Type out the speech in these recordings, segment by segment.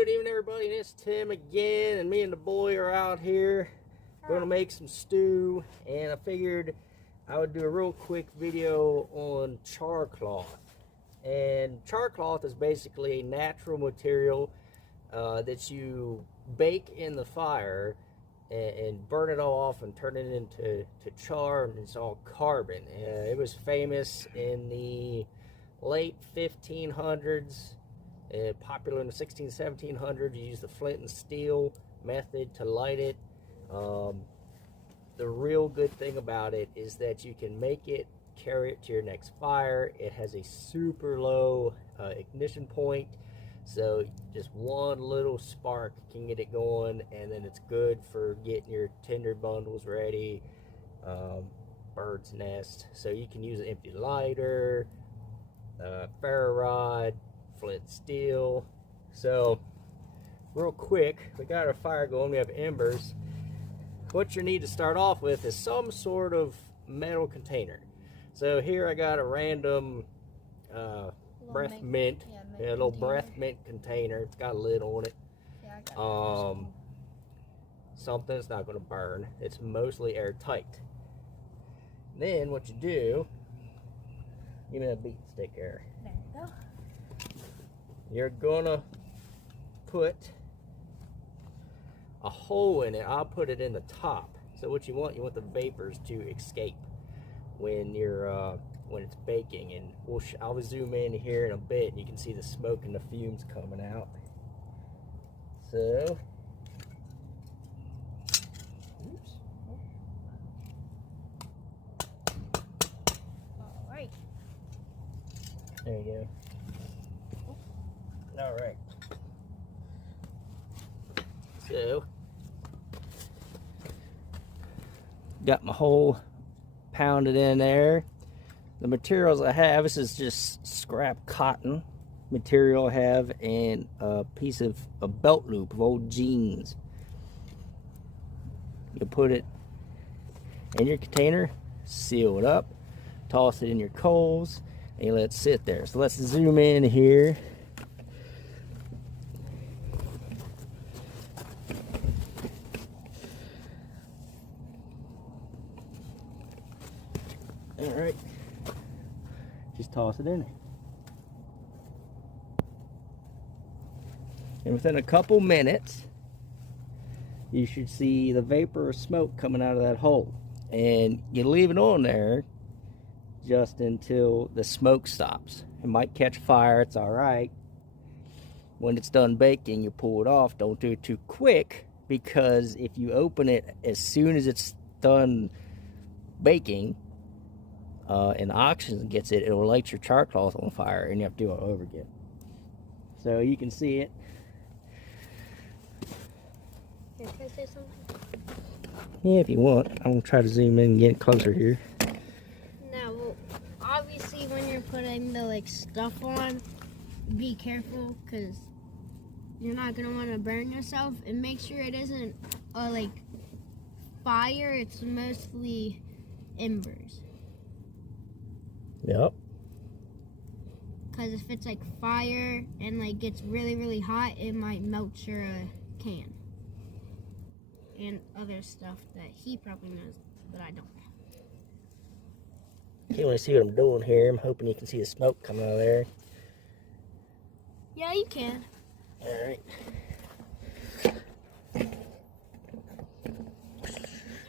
Good evening, everybody. It's Tim again, and me and the boy are out here going to make some stew. And I figured I would do a real quick video on char cloth. And char cloth is basically a natural material that you bake in the fire and burn it all off and turn it into char, and it's all carbon. It was famous in the late 1500s. Popular in the 1700s. You use the flint and steel method to light it. The real good thing about it is that you can make it, carry it to your next fire. It has a super low ignition point, so just one little spark can get it going, and then it's good for getting your tinder bundles ready, bird's nest. So you can use an empty lighter, ferro rod, flint steel. So real quick, we got our fire going, we have embers. What you need to start off with is some sort of metal container. So here I got a random breath mint, a little breath mint container. It's got a lid on it. Something that's not going to burn. It's mostly airtight. Then what you do, give me a beat stick there. There you go. You're gonna put a hole in it. I'll put it in the top. So what you want the vapors to escape when you're when it's baking. And I'll zoom in here in a bit, and you can see the smoke and the fumes coming out. So, oops. All right. There you go. All right. So, got my hole pounded in there. The materials I have, this is just scrap cotton material I have, and a piece of a belt loop of old jeans. You put it in your container, seal it up, toss it in your coals, and you let it sit there. So let's zoom in here. All right, just toss it in there. And within a couple minutes, you should see the vapor or smoke coming out of that hole. And you leave it on there just until the smoke stops. It might catch fire, it's all right. When it's done baking, you pull it off. Don't do it too quick, because if you open it as soon as it's done baking, and the oxygen gets it, will light your char cloth on fire, and you have to do it all over again. So you can see it. Can I say something? Yeah, if you want. I'm gonna try to zoom in and get closer here. Now, well, obviously, when you're putting the stuff on, be careful, because you're not gonna want to burn yourself. And make sure it isn't fire. It's mostly embers. Yep. Because if it's fire and gets really, really hot, it might melt your can. And other stuff that he probably knows, but I don't. You want to see what I'm doing here? I'm hoping you can see the smoke coming out of there. Yeah, you can. All right. It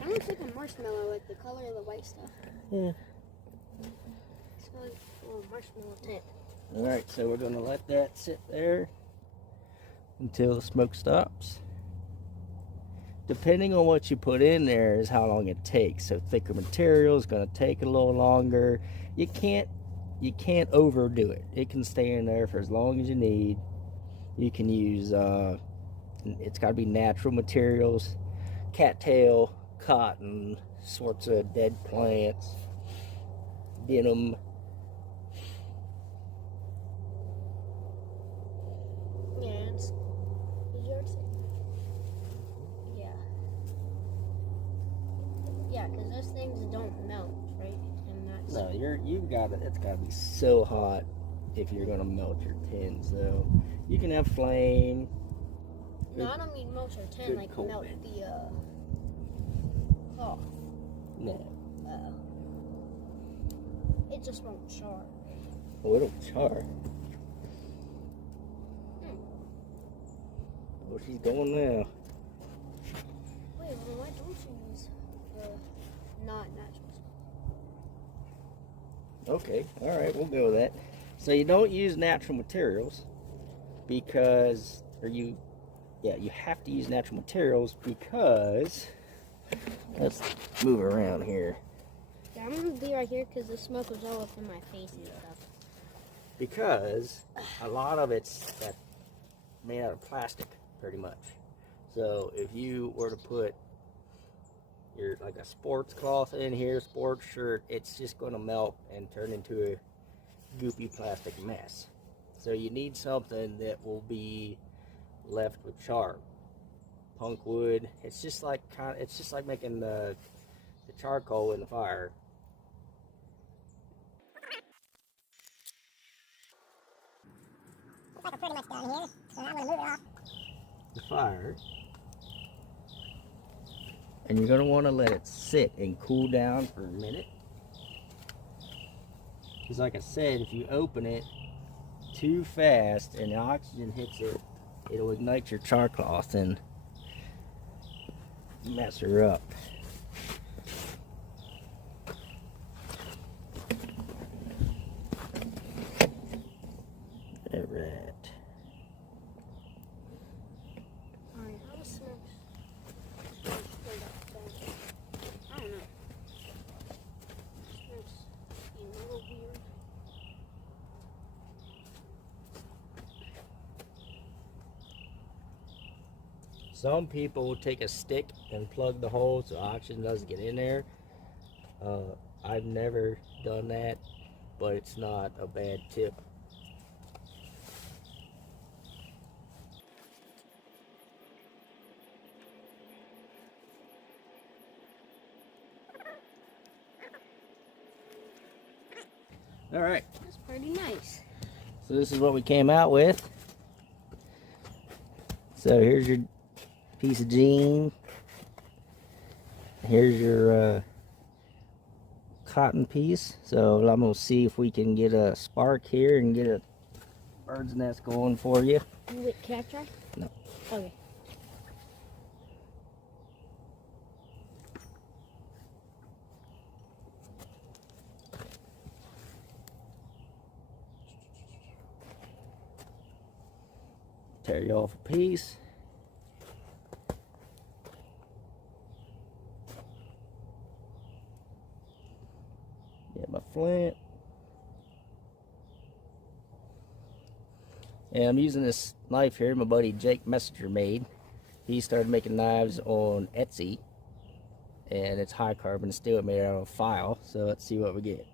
looks like a marshmallow, like the color of the white stuff. Yeah. It's like a little marshmallow tip. All right, so we're gonna let that sit there until the smoke stops. Depending on what you put in there is how long it takes. So thicker material is going to take a little longer. You can't overdo it. It can stay in there for as long as you need. You can use it's got to be natural materials, cattail, cotton, sorts of dead plants, denim. Yeah, it's yours. Yeah, because those things don't melt, right? And that's No, you've got it. It's got to be so hot if you're gonna melt your tin. So you can have flame, No, I don't mean melt your tin, good like coat. melt the cloth. No. It just won't char. Oh, it'll char. Oh, she's going now. Wait, well, why don't you use not natural stuff? Okay, all right, we'll go with that. So you don't use natural materials because, you have to use natural materials because, let's move around here. Yeah, I'm gonna be right here because the smoke was all up in my face and stuff. Because a lot of it's made out of plastic, pretty much. So if you were to put like a sports cloth in here, sports shirt, it's just going to melt and turn into a goopy plastic mess. So you need something that will be left with char. Punk wood. It's just like making the charcoal in the fire. Looks like we're pretty much done here, so I'm going to move it off the fire, and you're going to want to let it sit and cool down for a minute, because like I said, if you open it too fast and the oxygen hits it, it'll ignite your char cloth and mess her up. Alright. Alright, how does smoke? I don't know. Smoke's being a little weird. Some people will take a stick and plug the hole so oxygen doesn't get in there. I've never done that, but it's not a bad tip. All right. That's pretty nice. So this is what we came out with. So here's your piece of jean. Here's your cotton piece. So I'm gonna see if we can get a spark here and get a bird's nest going for you. Wait, can I try? No. Okay. Tear you off a piece. Get my flint. And I'm using this knife here my buddy Jake Messenger made. He started making knives on Etsy, and it's high carbon steel made out of a file. So let's see what we get.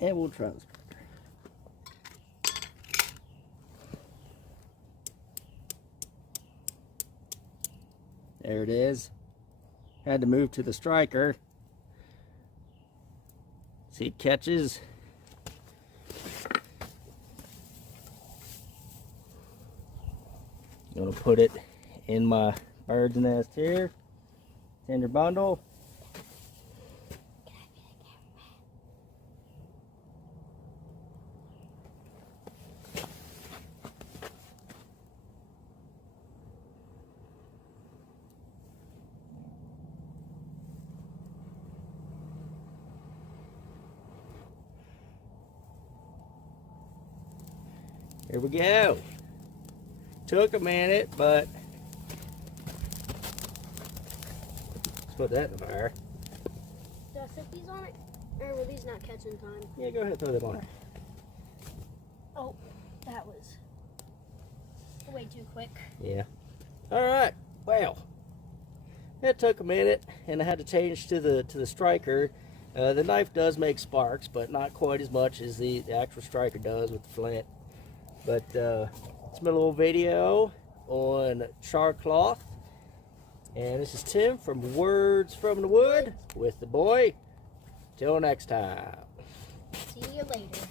And we'll try this. There it is. Had to move to the striker. See, it catches. Gonna put it in my bird's nest here. Tinder bundle. Here we go. Took a minute, but let's put that in the fire. Do I set these on it? Or will these not catch in time? Yeah, go ahead and throw them on it. Oh, that was way too quick. Yeah. All right. Well, that took a minute, and I had to change to the striker. The knife does make sparks, but not quite as much as the actual striker does with the flint. But it's my little video on Char Cloth. And this is Tim from Words from the Wood with the boy. Till next time. See you later.